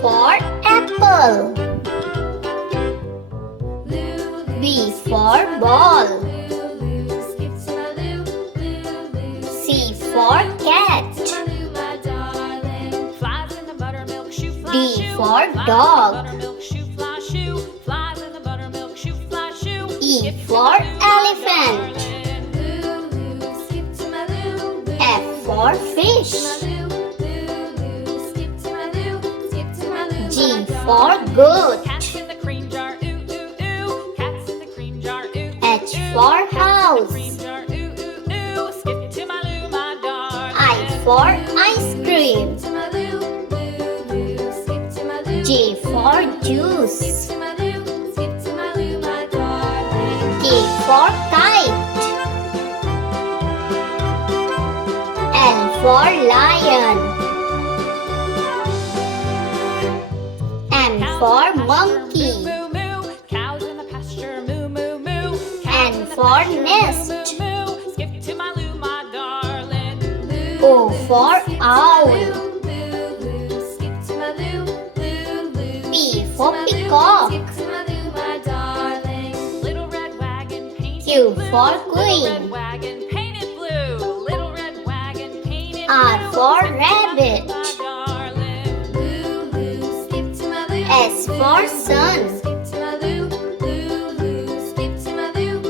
for apple. B for ball. C for cat. D for dog. E for elephant. F for fish. G for goat. H for house. I for ice cream. J for juice. K for kite. L for lion. M for monkey. N for nest. O for owl. P for peacock. Q for queen. R for rabbit. S for sun.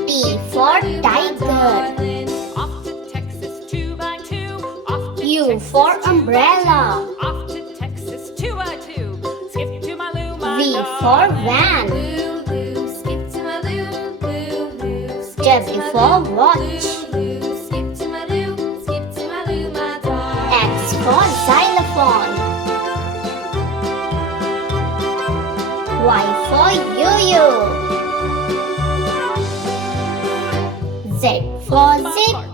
T for tiger. U for umbrella. V for van. W for watch. X for xylophone. Y for yo-yo. Z for zip.